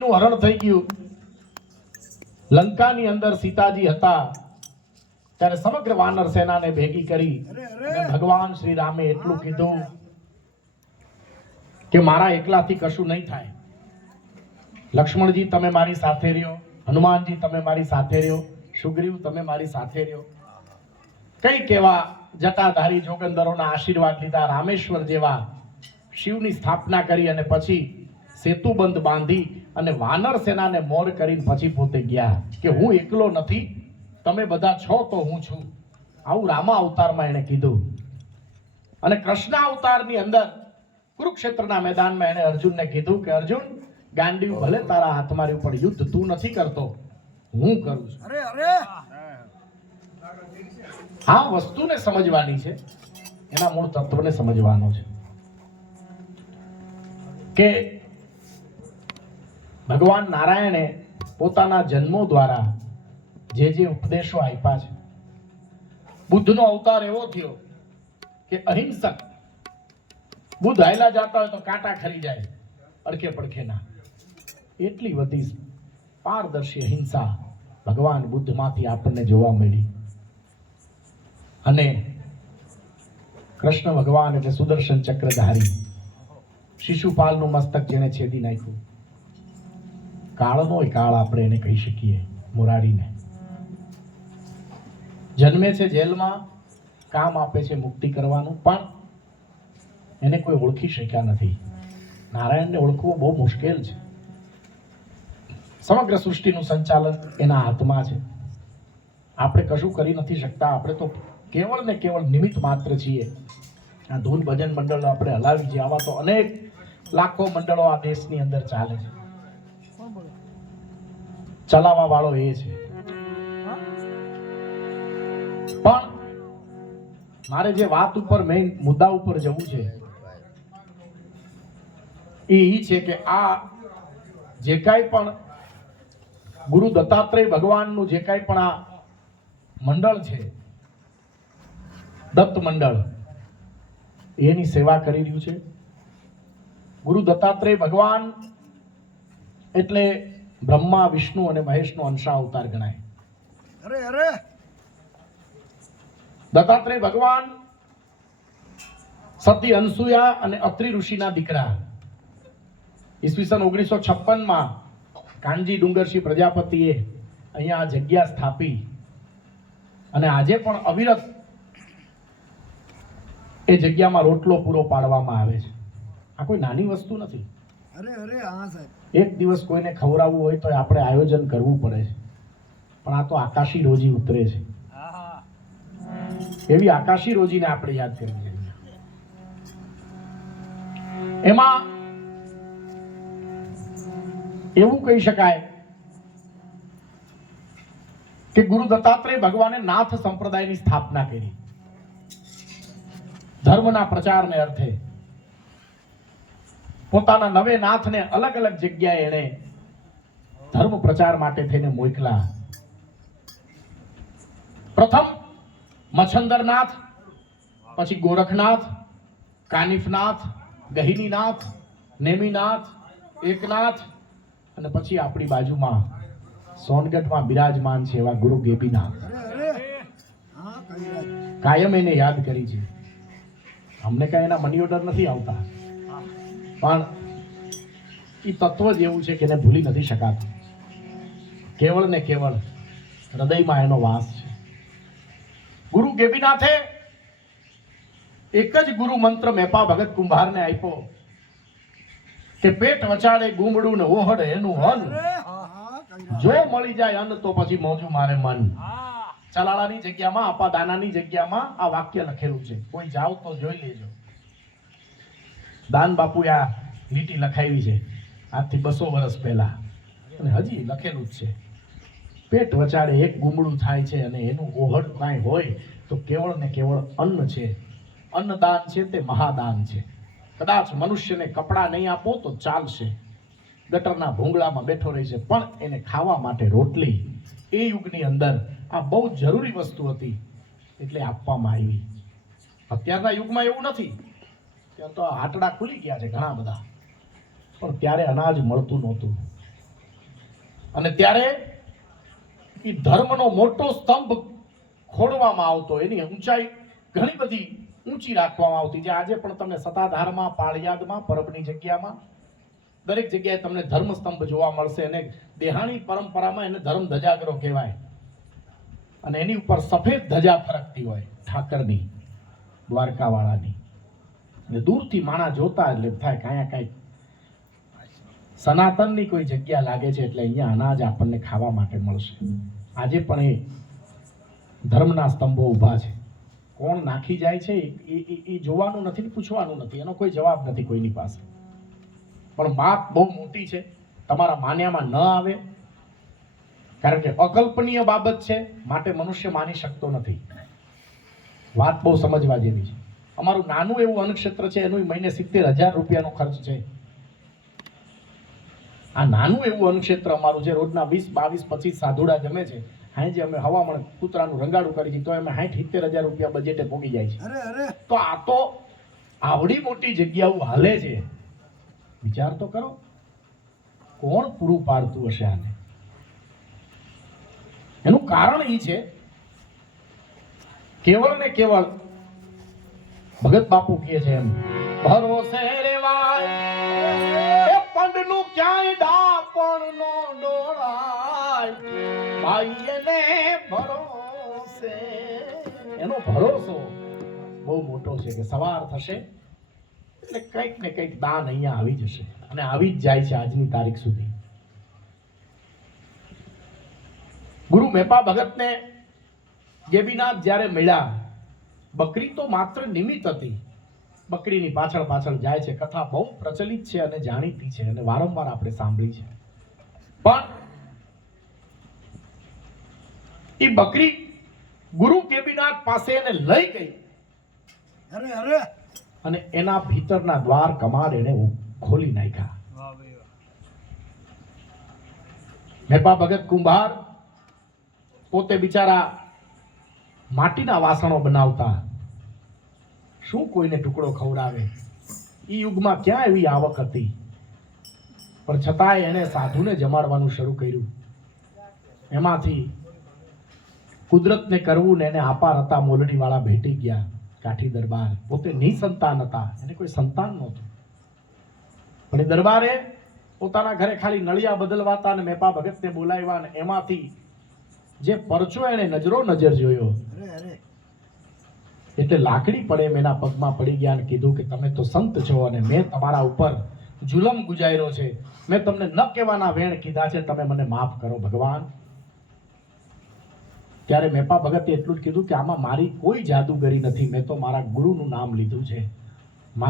હરણ થઈ ગયું. લંકાની અંદર સીતાજી હતા ત્યારે સમગ્ર વાનર સેનાને ભેગી કરી અને ભગવાન શ્રી રામે એટલું કીધું કે મારા એકલાથી કશું નહીં થાય. લક્ષ્મણજી તમે મારી સાથે રહ્યો, હનુમાનજી તમે મારી સાથે રહ્યો, સુગ્રીવ તમે મારી સાથે રહ્યો. કઈ કેવા જટાધારી જોગંદરોના આશીર્વાદ લીધા, રામેશ્વર જેવા શિવની સ્થાપના કરી અને પછી સેતુબંધ બાંધી અને વાનર સેનાને મોર કરીને પછી પોતે ગયા કે હું એકલો નથી, તમે બધા છો તો હું છું. આવું રામા અવતારમાં એને કીધું. અને કૃષ્ણ અવતારની અંદર કુરુક્ષેત્રના મેદાનમાં એને અર્જુનને કીધું કે અર્જુન, ગાંડીવ ભલે તારા હાથમાં રહ્યું પણ યુદ્ધ તું નથી કરતો, હું કરું છું. આ વસ્તુને સમજવાની છે, એના મૂળ તત્વને સમજવાનો છે કે ભગવાન નારાયણે પોતાના જન્મો દ્વારા જે જે ઉપદેશો આપ્યા છે. બુદ્ધનો અવતાર એવો થયો કે અહિંસક. બુદ્ધ હાયલા જતા હોય તો કાંટા ખરી જાય, અડકે પડખે ના. એટલી બધી પારદર્શી અહિંસા ભગવાન બુદ્ધમાંથી આપણને જોવા મળી. અને કૃષ્ણ ભગવાન એટલે સુદર્શન ચક્રધારી, શિશુપાલનું મસ્તક જેને છેદી નાખ્યું. કાળનો કાળ આપણે એને કહી શકીએ. મુરારીને જન્મે છે જેલમાં, કામ આપે છે મુક્તિ કરવાનું, પણ એને કોઈ ઓળખી શક્યા નથી. નારાયણને ઓળખવું બહુ મુશ્કેલ છે. સમગ્ર સૃષ્ટિનું સંચાલન એના હાથમાં છે. આપણે કશું કરી નથી શકતા. આપણે તો કેવળ ને કેવળ નિમિત્ત માત્ર છીએ. આ ધૂન ભજન મંડળો આપણે હલાવી છીએ. આવા તો અનેક લાખો મંડળો આ દેશની અંદર ચાલે છે. ચલાવવા વાળો એ છે. પણ મારે જે વાત ઉપર મેઇન મુદ્દા ઉપર જવું છે એ છે કે આ જે કાંઈ પણ ગુરુ દત્તાત્રેય ભગવાનનું જે કાંઈ પણ આ મંડળ છે, દત્ત મંડળ, એની સેવા કરી રહ્યું છે. ગુરુ દત્તાત્રેય ભગવાન એટલે બ્રહ્મા, વિષ્ણુ અને મહેશનો અંશા અવતાર ગણાય. દત્તાત્રેય ભગવાન સતી અનસુયા અને અત્રિ ઋષિના દીકરા. ઈસવીસન 1956 કાનજી ડુંગરસિંહ પ્રજાપતિએ અહીંયા આ જગ્યા સ્થાપી અને આજે પણ અવિરત એ જગ્યામાં રોટલો પૂરો પાડવામાં આવે છે. આ કોઈ નાની વસ્તુ નથી. એક દિવસ કોઈને ખવડાવવું હોય તો આપણે આયોજન કરવું પડે છે. પણ આ તો આકાશી રોજી ઉતરે છે. એવી આકાશી રોજીને આપણે યાદ કરીએ. એમાં એવું કહી શકાય કે ગુરુ દત્તાત્રેય ભગવાને નાથ સંપ્રદાયની સ્થાપના કરી. ધર્મના પ્રચારને અર્થે પોતાના નવે નાથને અલગ અલગ જગ્યાએ એને ધર્મ પ્રચાર માટે થઈને મોકલા. પ્રથમ મચ્છંદરનાથ, પછી ગોરખનાથ, કાનિફનાથ, ગહિનીનાથ, નેમિનાથ, એકનાથ અને પછી આપણી બાજુમાં સોનગઢમાં બિરાજમાન છે એવા ગુરુ ગેબીનાથ. કાયમ એને યાદ કરી છે. અમને કઈ એના મની ઓર્ડર નથી આવતા, પણ એ તત્વ જ એવું છે કે એને ભૂલી નથી શકાતું. કેવળ ને કેવળ હૃદયમાં એનો વાસ છે. ગુરુ ગેબીનાથે એક જ ગુરુ મંત્ર મેપા ભગત કુંભારને આપ્યો કે પેટ વચાડે ગુમડું ને ઓહડ એનું અન્ન, જો મળી જાય અન્ન તો પછી મોજું મારે મન. ચલાળાની જગ્યામાં, આપા દાનાની જગ્યામાં આ વાક્ય લખેલું છે. કોઈ જાવ તો જોઈ લેજો. દાન બાપુએ આ લીટી લખાવી છે આજથી 200 વર્ષ પહેલા, અને હજી લખેલું જ છે. પેટ વચાડે એક ગુમડું થાય છે અને એનું ઓહડ કાંઈ હોય તો કેવળ ને કેવળ અન્ન છે. અન્નદાન છે તે મહાદાન છે. કદાચ મનુષ્યને કપડાં નહીં આપો તો ચાલશે, ગટરના ભૂંગળામાં બેઠો રહેશે, પણ એને ખાવા માટે રોટલી એ યુગની અંદર આ બહુ જરૂરી વસ્તુ હતી એટલે આપવામાં આવી. અત્યારના યુગમાં એવું નથી. ત્યાં તો હાટડા ખુલી ગયા છે ઘણા બધા, પણ ત્યારે અનાજ મળતું નહોતું. અને ત્યારે એ ધર્મનો મોટો સ્તંભ ખોડવામાં આવતો, એની ઊંચાઈ ઘણી બધી ઊંચી રાખવામાં આવતી. જે આજે પણ તમને સત્તાધારમાં, પાળિયાદમાં, પરબની જગ્યામાં દરેક જગ્યાએ તમને ધર્મ સ્તંભ જોવા મળશે. અને દેહાણી પરંપરામાં એને ધર્મ ધજાગરો કહેવાય. અને એની ઉપર સફેદ ધજા ફરકતી હોય ઠાકરની, દ્વારકાવાળાની. અને દૂરથી માણા જોતા એટલે થાય કાંઈ કાંઈ સનાતનની કોઈ જગ્યા લાગે છે, એટલે અહીંયા અનાજ આપણને ખાવા માટે મળશે. આજે પણ એ ધર્મના સ્તંભો ઊભા છે. કોણ નાખી જાય છે એ જોવાનું નથી ને પૂછવાનું નથી, એનો કોઈ જવાબ નથી કોઈની પાસે. પણ વાત બહુ મોટી છે, તમારા માન્યામાં ન આવે, કારણ કે અકલ્પનીય બાબત છે, માટે મનુષ્ય માની શકતો નથી. વાત બહુ સમજવા જેવી છે. અમારું નાનું એવું અન્નક્ષેત્ર છે, એનું મહિને 70,000 રૂપિયાનો ખર્ચ છે. આ નાનું એવું અન્નક્ષેત્ર અમારું છે, રોજના 20, 22, 25 સાધુડા જમે છે. હાજે અમે હવામણ કૂતરાનું રંગાડું કરી દીધું તો એમાં 60-70,000 રૂપિયા બજેટે પોગી જાય છે. તો આ તો આવડી મોટી જગ્યાઓ હાલે છે. વિચાર તો કરો, કોણ પૂરું પાડતું હશે આને? એનું કારણ એ છે, કેવળ ને કેવળ ભગત બાપુ કહે છે એમ, ભરોસે રેવાય પંડનું ક્યાંય ડાપણ નો ડોળાય, ભાઈને ભરોસે. એનો ભરોસો બહુ મોટો છે કે સવાર થશે એટલે કંઈક ને કંઈક દાન અહીંયા આવી જશે. અને આવી જ જાય છે આજની તારીખ સુધી. ગુરુ મેપા ભગતને ગેબીનાથ જ્યારે મળ્યા, બકરી તો માત્ર નિમિત્ત હતી. બકરીની પાછળ પાછળ જાય છે. કથા બહુ પ્રચલિત છે અને જાણીતી છે અને વારંવાર આપણે સાંભળી છે. પણ એ બકરી ગુરુ ગેબીનાથ પાસે એને લઈ ગઈ અને એના ભીતરના દ્વાર કમાડ એને ખોલી નાખ્યા. મેપા ભગત કુંભાર પોતે બિચારા માટીના વાસણો બનાવતા, શું કોઈને ટુકડો ખવડાવે? એ યુગમાં ક્યાં એવી આવક હતી? પણ છતાંય એને સાધુને જમાડવાનું શરૂ કર્યું. એમાંથી કુદરતને કરવું ને એને આપાર હતા. મોલડી વાળા ભેટી ગયા, કાઠી દરબાર. પોતે નિસંતાન હતા, એને કોઈ સંતાન નહોતું. પણ એ દરબારે પોતાના ઘરે ખાલી નળિયા બદલવાતા અને મેપા ભગતને બોલાવ્યા અને એમાંથી જે પરચો એને નજરો નજર જોયો એટલે લાકડી પડે એમ એના પગમાં પડી ગયા અને કીધું કે તમે તો સંત છો અને મેં તમારા ઉપર જુલમ ગુજાર્યો છે. મેં તમને ન કહેવાના વેણ કીધા છે, તમે મને માફ કરો ભગવાન. ત્યારે મેપા ભગતે એટલું જ કીધું કે આમાં મારી કોઈ જાદુગરી નથી. મેં તો મારા ગુરુનું નામ લીધું છે. મારા